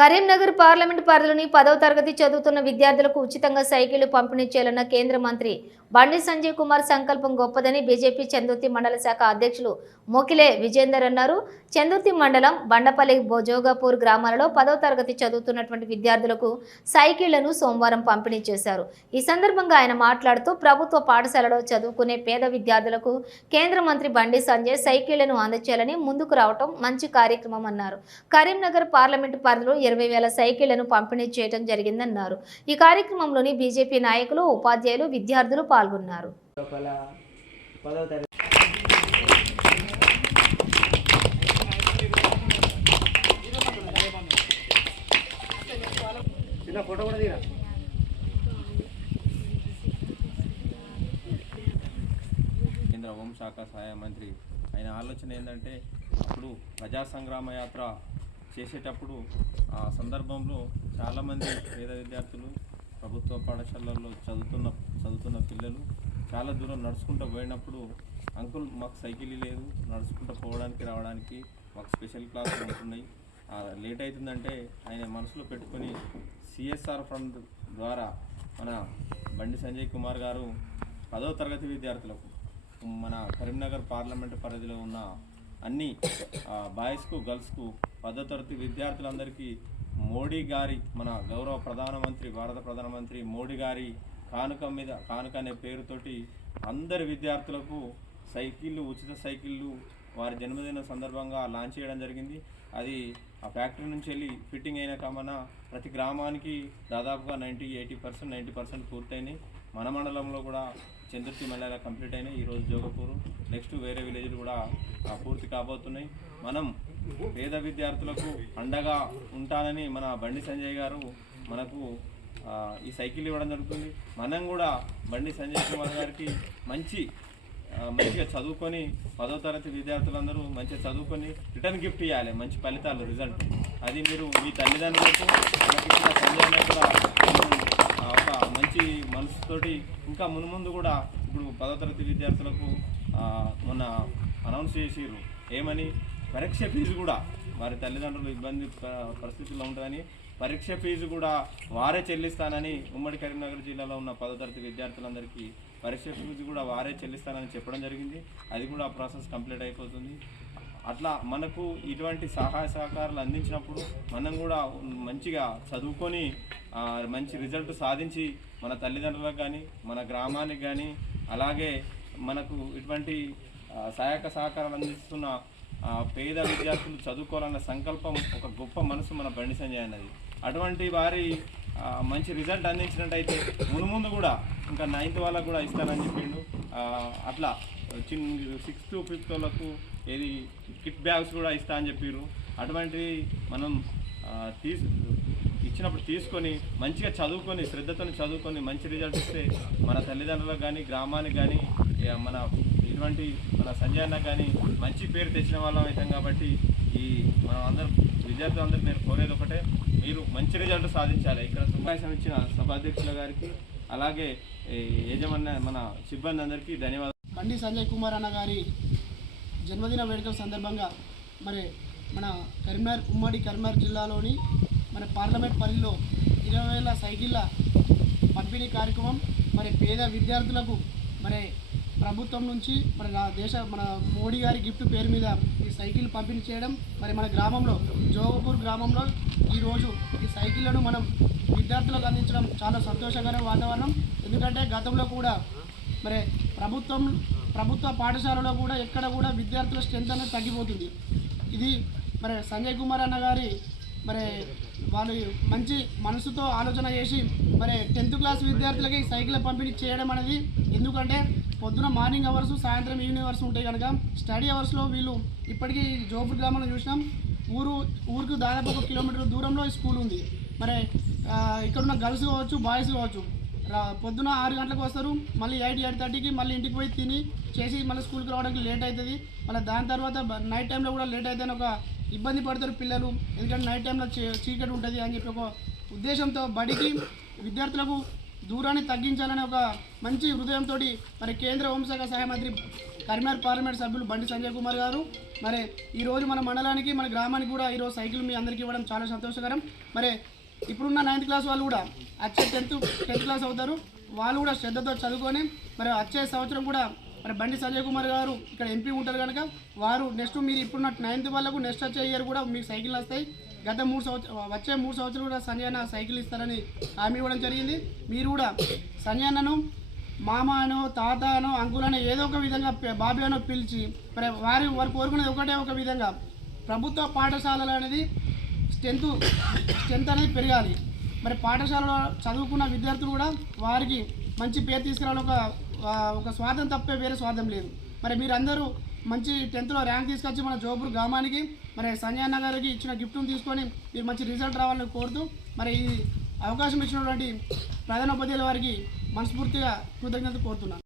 Karimnagar parliament పరిధిలోని పదవ తరగతి చదువుతున్న విద్యార్థులకు ఉచితంగా సైకిళ్ళు పంపిణీ చేయాలన్న కేంద్ర మంత్రి బండి సంజయ్ కుమార్ సంకల్పం గొప్పదని బీజేపీ చందుర్తి మండల శాఖ అధ్యక్షులు మొకిలే విజేందర్ అన్నారు. చందుర్తి మండలం బండపల్లి బోజోగాపూర్ గ్రామాలలో పదో తరగతి చదువుతున్నటువంటి విద్యార్థులకు సైకిళ్ళను సోమవారం పంపిణీ చేశారు. ఈ సందర్భంగా ఆయన మాట్లాడుతూ ప్రభుత్వ పాఠశాలలో చదువుకునే పేద విద్యార్థులకు కేంద్ర మంత్రి బండి సంజయ్ సైకిళ్ళను అందచేయాలని ముందుకు రావటం మంచి కార్యక్రమం అన్నారు. కరీంనగర్ పార్లమెంటు పరిధిలో ఇరవై వేల సైకిళ్ళను పంపిణీ చేయడం జరిగిందన్నారు. ఈ కార్యక్రమంలోని బీజేపీ నాయకులు ఉపాధ్యాయులు విద్యార్థులు పాల్గొన్నారు. లోపల పదవ తరగతి చిన్న ఫోటో కూడా తీరా? కేంద్ర హోంశాఖ సహాయ మంత్రి ఆయన ఆలోచన ఏంటంటే అప్పుడు ప్రజా సంగ్రామ యాత్ర చేసేటప్పుడు ఆ సందర్భంలో చాలామంది పేద విద్యార్థులు ప్రభుత్వ పాఠశాలల్లో చదువుతున్న చదువుతున్న పిల్లలు చాలా దూరం నడుచుకుంటూ పోయినప్పుడు అంకుల్ మాకు సైకిల్ లేదు నడుచుకుంటూ పోవడానికి రావడానికి మాకు స్పెషల్ క్లాసులు ఉంటున్నాయి. లేట్ అవుతుందంటే ఆయన మనసులో పెట్టుకొని సిఎస్ఆర్ ఫండ్ ద్వారా మన బండి సంజయ్ కుమార్ గారు పదవ తరగతి విద్యార్థులకు మన కరీంనగర్ పార్లమెంట్ పరిధిలో ఉన్న అన్ని బాయ్స్కు గర్ల్స్కు పదో తరగతి విద్యార్థులందరికీ మోడీ గారి మన గౌరవ ప్రధానమంత్రి భారత ప్రధానమంత్రి మోడీ గారి కానుక మీద కానుక అనే పేరుతోటి అందరి విద్యార్థులకు సైకిళ్ళు ఉచిత సైకిళ్ళు వారి జన్మదిన సందర్భంగా లాంచ్ చేయడం జరిగింది. అది ఆ ఫ్యాక్టరీ నుంచి వెళ్ళి ఫిట్టింగ్ అయిన కామన ప్రతి గ్రామానికి దాదాపుగా ninety eighty percent ninety percent పూర్తయినాయి. మన మండలంలో కూడా చంద్రుతి మల్లెల కంప్లీట్ అయినాయి. ఈరోజు జోగపూరు. నెక్స్ట్ వేరే విలేజ్లు కూడా పూర్తి కాబోతున్నాయి. మనం పేద విద్యార్థులకు అండగా ఉంటానని మన బండి సంజయ్ గారు మనకు ఈ సైకిల్ ఇవ్వడం జరుగుతుంది. మనం కూడా బండి సంజయ్ కుమార్ గారికి మంచి మంచిగా చదువుకొని పదో తరగతి విద్యార్థులందరూ మంచిగా చదువుకొని రిటర్న్ గిఫ్ట్ ఇవ్వాలి. మంచి ఫలితాలు రిజల్ట్. అది మీరు మీ తల్లిదండ్రులకు సంజయ్ కూడా ఒక మంచి మనసుతోటి ఇంకా మున్ముందు కూడా ఇప్పుడు పదో తరగతి విద్యార్థులకు మొన్న అనౌన్స్ చేసిరు ఏమని? పరీక్ష ఫీజు కూడా. వారి తల్లిదండ్రులు ఇబ్బంది పరిస్థితుల్లో ఉంటుందని పరీక్ష ఫీజు కూడా వారే చెల్లిస్తానని ఉమ్మడి కరీంనగర్ జిల్లాలో ఉన్న పదో తరగతి విద్యార్థులందరికీ పరీక్ష ఫీజు కూడా వారే చెల్లిస్తానని చెప్పడం జరిగింది. అది కూడా ప్రాసెస్ కంప్లీట్ అయిపోతుంది. అట్లా మనకు ఇటువంటి సహాయ సహకారాలు అందించినప్పుడు మనం కూడా మంచిగా చదువుకొని మంచి రిజల్ట్ సాధించి మన తల్లిదండ్రులకు కానీ మన గ్రామానికి కానీ అలాగే మనకు ఇటువంటి సహాయక సహకారాలు అందిస్తున్న పేద విద్యార్థులు చదువుకోవాలన్న సంకల్పం ఒక గొప్ప మనసు మన బండి సంజయ్ అన్నది. అటువంటి వారి మంచి రిజల్ట్ అందించినట్టయితే ముందు ముందు కూడా ఇంకా నైన్త్ వాళ్ళకు కూడా ఇస్తానని చెప్పిండు. అట్లా చిన్న సిక్స్త్ ఫిఫ్త్ వాళ్ళకు ఏది కిట్ బ్యాగ్స్ కూడా ఇస్తా అని చెప్పారు అటువంటివి మనం తీసు ఇచ్చినప్పుడు తీసుకొని మంచిగా చదువుకొని శ్రద్ధతో చదువుకొని మంచి రిజల్ట్ ఇస్తే మన తల్లిదండ్రులకు కానీ గ్రామానికి కానీ మన ఇటువంటి మన సంజయ్ అన్న కానీ మంచి పేరు తెచ్చిన వాళ్ళం అవుతాం కాబట్టి ఈ మనం అందరం విద్యార్థులందరూ నేను కోరేది ఒకటే మీరు మంచి రిజల్ట్ సాధించాలి. ఇక్కడ సమావేశం ఇచ్చిన సభాధ్యక్షుల గారికి అలాగే ఈ మన సిబ్బంది అందరికీ ధన్యవాదాలు. బండి సంజయ్ కుమార్ అన్న గారి జన్మదిన వేడుకల సందర్భంగా మరి మన కరీంనగర్ ఉమ్మడి కరీంనగర్ జిల్లాలోని మన పార్లమెంట్ పరిధిలో ఇరవై వేల సైకిళ్ళ పంపిణీ కార్యక్రమం మరి పేద విద్యార్థులకు మరి ప్రభుత్వం నుంచి మన దేశ మన మోడీ గారి గిఫ్ట్ పేరు మీద ఈ సైకిల్ పంపిణీ చేయడం మరి మన గ్రామంలో జోగపూర్ గ్రామంలో ఈరోజు ఈ సైకిళ్ళను మనం విద్యార్థులకు అందించడం చాలా సంతోషకరమైన వాతావరణం. ఎందుకంటే గతంలో కూడా మరి ప్రభుత్వం ప్రభుత్వ పాఠశాలలో కూడా ఎక్కడ కూడా విద్యార్థుల స్ట్రెంత్ అనేది తగ్గిపోతుంది. ఇది మరి సంజయ్ కుమార్ అన్న గారి మరి వాళ్ళు మంచి మనసుతో ఆలోచన చేసి మరి టెన్త్ క్లాస్ విద్యార్థులకి సైకిల్ పంపిణీ చేయడం అనేది ఎందుకంటే పొద్దున మార్నింగ్ అవర్స్ సాయంత్రం ఈవినింగ్ అవర్స్ ఉంటాయి కనుక స్టడీ అవర్స్లో వీళ్ళు ఇప్పటికీ జోపూర్ గ్రామంలో చూసినాం. ఊరు ఊరికి దాదాపు ఒక కిలోమీటర్ దూరంలో స్కూల్ ఉంది. మరి ఇక్కడున్న ఇక్కడ ఉన్న గర్ల్స్ కావచ్చు బాయ్స్ కావచ్చు పొద్దున ఆరు గంటలకు వస్తారు. మళ్ళీ ఎయిట్ ఎయిట్ థర్టీకి మళ్ళీ ఇంటికి పోయి తిని చేసి మళ్ళీ స్కూల్కి రావడానికి లేట్ అవుతుంది మళ్ళీ దాని తర్వాత నైట్ టైంలో కూడా లేట్ అవుతుంది ఒక ఇబ్బంది పడతారు పిల్లలు. ఎందుకంటే నైట్ టైంలో చీ- చీకటి ఉంటుంది అని చెప్పి ఒక ఉద్దేశంతో బడికి విద్యార్థులకు దూరాన్ని తగ్గించాలనే ఒక మంచి హృదయంతో మరి కేంద్ర హోంశాఖ సహాయ మంత్రి కరీంనగర్ పార్లమెంట్ సభ్యులు బండి సంజయ్ కుమార్ గారు మరి ఈరోజు మన మండలానికి మన గ్రామానికి కూడా ఈరోజు సైకిల్ మీ అందరికీ ఇవ్వడం చాలా సంతోషకరం. మరి ఇప్పుడున్న నైన్త్ క్లాస్ వాళ్ళు కూడా వచ్చే టెన్త్ టెన్త్ క్లాస్ అవుతారు. వాళ్ళు కూడా శ్రద్ధతో చదువుకొని మరి వచ్చే సంవత్సరం కూడా మరి బండి సంజయ్ కుమార్ గారు ఇక్కడ ఎంపీ ఉంటారు కనుక వారు నెక్స్ట్ మీరు ఇప్పుడున్న నైన్త్ వాళ్ళకు నెక్స్ట్ వచ్చే ఇయర్ కూడా మీకు సైకిల్ వస్తాయి. గత మూడు సంవత్సరం వచ్చే మూడు సంవత్సరాలు కూడా సంజయ్ సైకిల్ ఇస్తారని హామీ ఇవ్వడం జరిగింది. మీరు కూడా సంజయ్ మామను తాతను అంకులను ఏదో ఒక విధంగా పి- పిలిచి మరి వారి వారు కోరుకునేది ఒకటే ఒక విధంగా ప్రభుత్వ పాఠశాలలు అనేది స్ట్రెంత్ స్ట్రెంత్ అనేది పెరగాలి. మరి పాఠశాలలో చదువుకున్న విద్యార్థులు కూడా వారికి మంచి పేరు తీసుకురావాలని ఒక ఒక స్వార్థం తప్పే వేరే స్వార్థం లేదు. మరి మీరందరూ మంచి టెన్త్లో ర్యాంక్ తీసుకొచ్చి మన జోపూర్ గ్రామానికి మరి సంజయ్ నగర్కి గారికి ఇచ్చిన గిఫ్ట్ను తీసుకొని మీరు మంచి రిజల్ట్ రావాలని కోరుతూ మరి ఈ అవకాశం ఇచ్చినటువంటి ప్రధానోపాధ్యాయుల వారికి మనస్ఫూర్తిగా కృతజ్ఞత కోరుతున్నాను.